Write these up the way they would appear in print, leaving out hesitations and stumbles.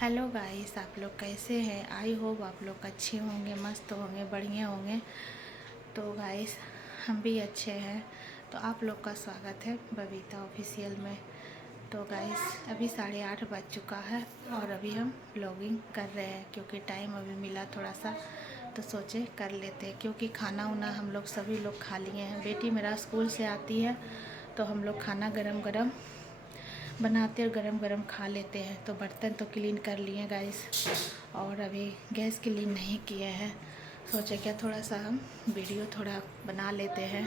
Hello guys, आप लोग कैसे हैं। आई होप आप लोग अच्छे होंगे, मस्त होंगे, बढ़िया होंगे। तो गाइस हम भी अच्छे हैं। तो आप लोग का स्वागत है बबीता ऑफिशियल में। तो गाइस अभी 8:30 बज चुका है और अभी हम व्लॉगिंग कर रहे हैं क्योंकि टाइम अभी मिला थोड़ा सा, तो सोचे कर लेते हैं। क्योंकि खाना उना हम लोग सभी लोग खा लिए हैं। बेटी मेरा स्कूल से आती है तो हम लोग खाना गरम गरम बनाते और गरम गरम खा लेते हैं। तो बर्तन तो क्लीन कर लिए गाइस और अभी गैस क्लीन नहीं किए हैं। सोचे क्या थोड़ा सा हम वीडियो थोड़ा बना लेते हैं।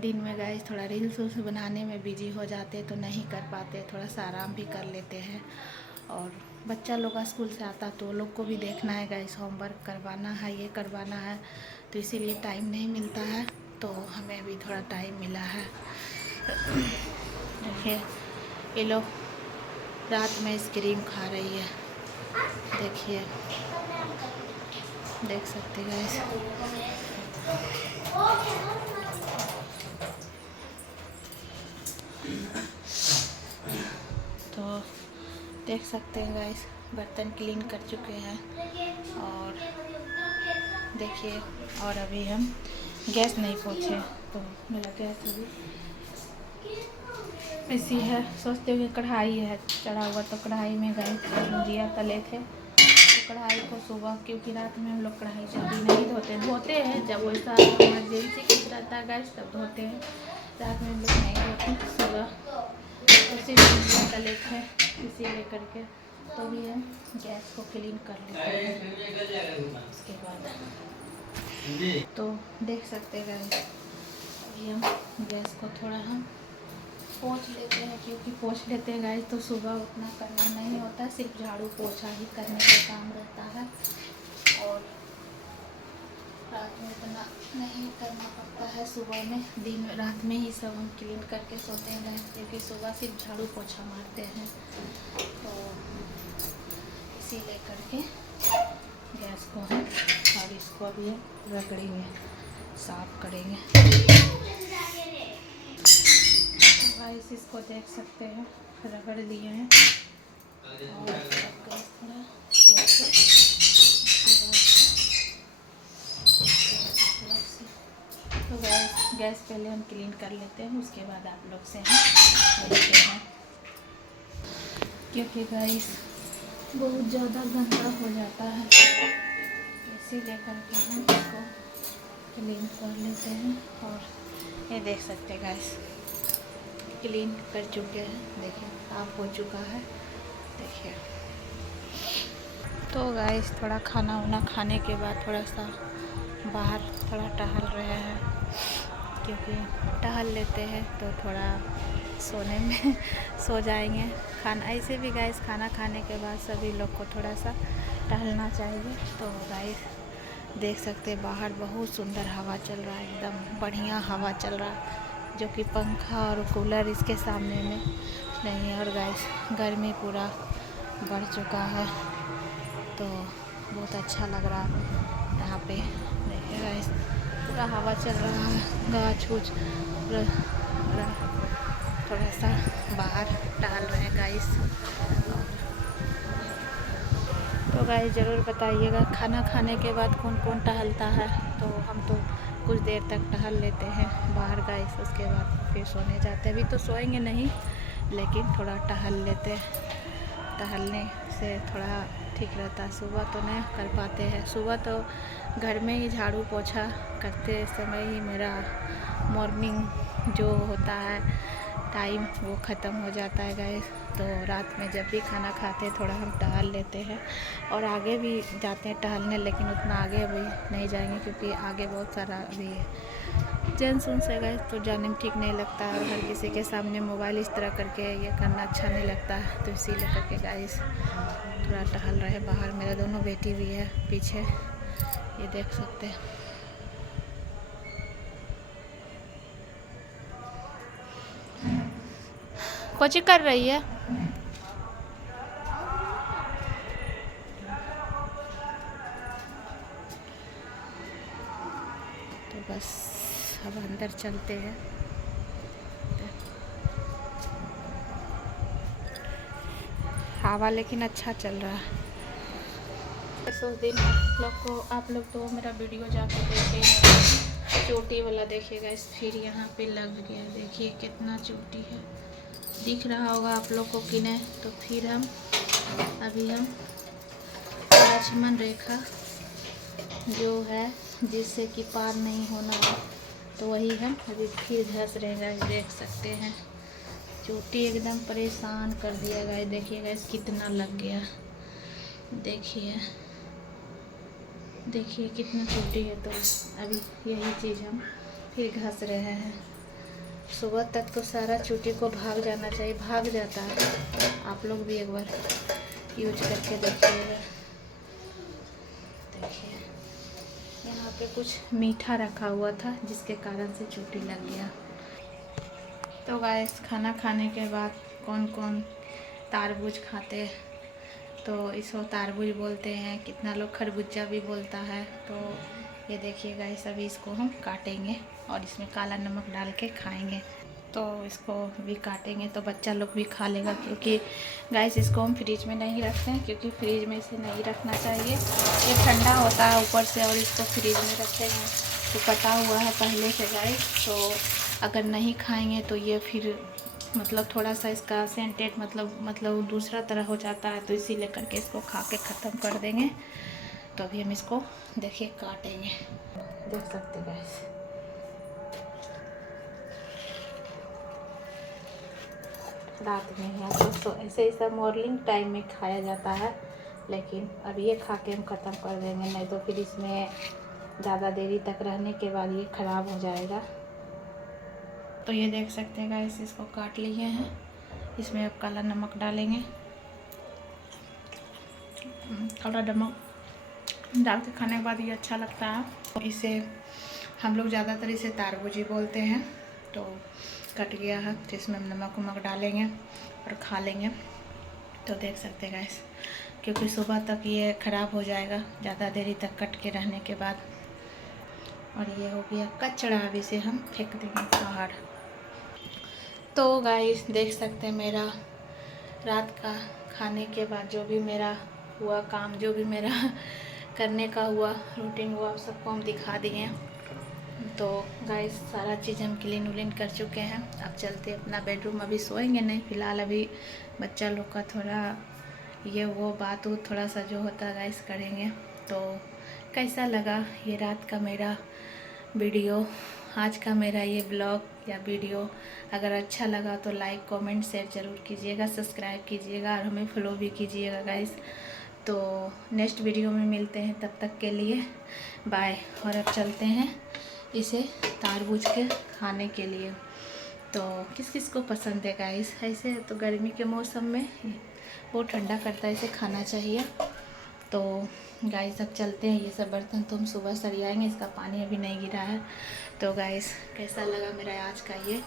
दिन में गाइस थोड़ा रील्स उल्स बनाने में बिजी हो जाते तो नहीं कर पाते, थोड़ा सा आराम भी कर लेते हैं। और बच्चा लोग का स्कूल से आता तो वो लोग को भी देखना है गाइस, होमवर्क करवाना है, ये करवाना है, तो इसीलिए टाइम नहीं मिलता है। तो हमें अभी थोड़ा टाइम मिला है। देखिए ये लोग रात में आइसक्रीम खा रही है, देखिए, देख सकते हैं गाइस। तो देख सकते हैं गाइस, बर्तन क्लीन कर चुके हैं और देखिए, और अभी हम गैस नहीं पोंछे तो मेरा गैस अभी ऐसी है। सोचते हुए कढ़ाई है चढ़ा हुआ, तो कढ़ाई में गए भुजिया तले थे तो कढ़ाई को सुबह, क्योंकि रात में हम लोग कढ़ाई जल्दी नहीं धोते हैं। जब वैसा इमरजेंसी कुछ रहता है गैस तब धोते हैं, रात में हम लोग नहीं धोते। सुबह तो सिर्फ भुजिया तले थे इसी लेकर के, तो भी हम गैस को क्लीन कर लेते हैं। उसके बाद तो देख सकते हैं अभी हम गैस को थोड़ा हम पोंछ लेते हैं, क्योंकि पोंछ लेते हैं गाइस तो सुबह उतना करना नहीं होता, सिर्फ झाड़ू पोछा ही करने का काम रहता है। और रात में इतना नहीं करना पड़ता है, सुबह में दिन रात में ही सब हम क्लीन करके सोते हैं गाइस, क्योंकि सुबह सिर्फ झाड़ू पोछा मारते हैं। तो इसी लेकर के गैस को हम और इसको अभी रगड़ेंगे, साफ करेंगे। गाइस इसको देख सकते हैं, रगड़ लिए हैं और गैस थोड़ा तो गैस पहले हम क्लीन कर लेते हैं, उसके बाद आप लोग से हम मिलते हैं। क्योंकि गाइस बहुत ज़्यादा गंदा हो जाता है, इसी लेकर के हम इसको क्लीन कर लेते हैं। और ये देख सकते हैं गाइस, क्लीन कर चुके हैं, देखिए साफ हो चुका है, देखिए। तो गाइस थोड़ा खाना वाना खाने के बाद थोड़ा सा बाहर थोड़ा टहल रहे हैं, क्योंकि टहल लेते हैं तो थोड़ा सोने में सो जाएंगे। खाना ऐसे भी गाइस खाना खाने के बाद सभी लोग को थोड़ा सा टहलना चाहिए। तो गाइस देख सकते हैं बाहर बहुत सुंदर हवा चल रहा है, एकदम बढ़िया हवा चल रहा है, जो कि पंखा और कूलर इसके सामने में नहीं है। और गाइस गर्मी पूरा बढ़ चुका है तो बहुत अच्छा लग रहा है यहाँ पे, देखिए गाइस पूरा हवा चल रहा है, गाछ उछ थोड़ा सा बाहर टहल रहे हैं गाइस। तो गाइस ज़रूर बताइएगा खाना खाने के बाद कौन कौन टहलता है। तो हम तो कुछ देर तक टहल लेते हैं बाहर गाइस, उसके बाद फिर सोने जाते हैं। अभी तो सोएंगे नहीं, लेकिन थोड़ा टहल लेते हैं, टहलने से थोड़ा ठीक रहता है। सुबह तो नहीं कर पाते हैं, सुबह तो घर में ही झाड़ू पोछा करते समय ही मेरा मॉर्निंग जो होता है टाइम वो ख़त्म हो जाता है गाइस। तो रात में जब भी खाना खाते हैं थोड़ा हम टहल लेते हैं और आगे भी जाते हैं टहलने, लेकिन उतना आगे अभी नहीं जाएंगे क्योंकि आगे बहुत सारा अभी जेंट्स उन्स है गाइस, तो जाने में ठीक नहीं लगता है और हर किसी के सामने मोबाइल इस तरह करके ये करना अच्छा नहीं लगता है। तो इसीलिए करके गाइस थोड़ा टहल रहे बाहर। मेरा दोनों बेटी भी है पीछे, ये देख सकते हैं। कोची कर रही है, तो बस अब अंदर चलते हैं। हवा लेकिन अच्छा चल रहा है। उस दिन आप लोग तो मेरा वीडियो जाके देखे, चोटी वाला देखिएगा। इस फिर यहाँ पे लग गया, देखिए कितना चोटी है, दिख रहा होगा आप लोग को कि नहीं। तो फिर अभी हम लक्ष्मण रेखा जो है जिससे कि पार नहीं होना है, तो वही हम अभी फिर घस रहे हैं। देख सकते हैं चोटी एकदम परेशान कर दिया गाइस। देखिएगा इस कितना लग गया, देखिए कितना चोटी है। तो अभी यही चीज़ हम फिर घस रहे हैं। सुबह तक तो सारा चोटी को भाग जाना चाहिए, भाग जाता है। आप लोग भी एक बार यूज करके देखिएगा। देखिए यहाँ पे कुछ मीठा रखा हुआ था जिसके कारण से चोटी लग गया। तो गाइस खाना खाने के बाद कौन कौन तारबूज खाते हैं, तो इसको तारबूज बोलते हैं, कितना लोग खरबूजा भी बोलता है। तो ये देखिए गाइस अभी इसको हम काटेंगे और इसमें काला नमक डाल के खाएंगे। तो इसको भी काटेंगे तो बच्चा लोग भी खा लेगा, क्योंकि गाइस इसको हम फ्रिज में नहीं रखते हैं, क्योंकि फ्रिज में इसे नहीं रखना चाहिए। ये ठंडा होता है ऊपर से, और इसको फ्रिज में रखते हैं तो कटा हुआ है पहले से गाइस। तो अगर नहीं खाएंगे तो ये फिर मतलब थोड़ा सा इसका सेंटेड मतलब दूसरा तरह हो जाता है, तो इसीलिए करके इसको खा के ख़त्म कर देंगे। तो अभी हम इसको देखिए काटेंगे, देख सकते हैं गाइस। रात में या तो ऐसे ही सब मॉर्निंग टाइम में खाया जाता है, लेकिन अब ये खा के हम ख़त्म कर देंगे, नहीं तो फिर इसमें ज़्यादा देरी तक रहने के बाद ये ख़राब हो जाएगा। तो ये देख सकते हैं गाइस, इसको काट लिए हैं। इसमें अब काला नमक डालेंगे, काला नमक डाल के खाने के बाद ये अच्छा लगता है। इसे हम लोग ज़्यादातर इसे तारबूज ही बोलते हैं। तो कट गया है तो इसमें हम नमक वमक डालेंगे और खा लेंगे। तो देख सकते हैं गाइस, क्योंकि सुबह तक ये ख़राब हो जाएगा ज़्यादा देरी तक कट के रहने के बाद। और ये हो गया कचड़ा, अब इसे हम फेंक देंगे बाहर। तो गाइस देख सकते हैं मेरा रात का खाने के बाद जो भी मेरा हुआ काम, जो भी मेरा करने का हुआ रूटीन हुआ, आप सबको हम दिखा दिए। तो गाइस सारा चीज़ हम क्लीन उलीन कर चुके हैं। अब चलते अपना बेडरूम, अभी सोएंगे नहीं फ़िलहाल, अभी बच्चा लोग का थोड़ा ये वो बात थोड़ा सा जो होता है गाइस करेंगे। तो कैसा लगा ये रात का मेरा वीडियो, आज का मेरा ये ब्लॉग या वीडियो? अगर अच्छा लगा तो लाइक कमेंट शेयर ज़रूर कीजिएगा, सब्सक्राइब कीजिएगा और हमें फॉलो भी कीजिएगा गाइस। तो नेक्स्ट वीडियो में मिलते हैं, तब तक के लिए बाय। और अब चलते हैं इसे तारबूज के खाने के लिए। तो किस किस को पसंद है गाइस? ऐसे तो गर्मी के मौसम में बहुत ठंडा करता है, इसे खाना चाहिए। तो गाइस अब चलते हैं, ये सब बर्तन तो हम सुबह सरियाएंगे, इसका पानी अभी नहीं गिरा है। तो गाइस कैसा लगा मेरा आज का ये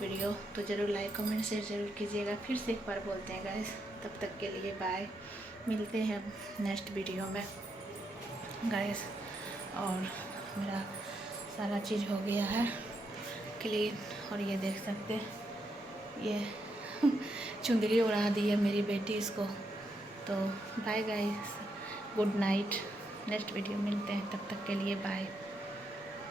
वीडियो, तो ज़रूर लाइक कमेंट शेयर ज़रूर कीजिएगा। फिर से एक बार बोलते हैं गाइस, तब तक के लिए बाय, मिलते हैं नेक्स्ट वीडियो में गाइस। और मेरा सारा चीज़ हो गया है क्लीन, और ये देख सकते हैं ये चुंदरी उड़ा दी है मेरी बेटी इसको। तो bye guys, good night, next video मिलते हैं, तब तक के लिए बाय।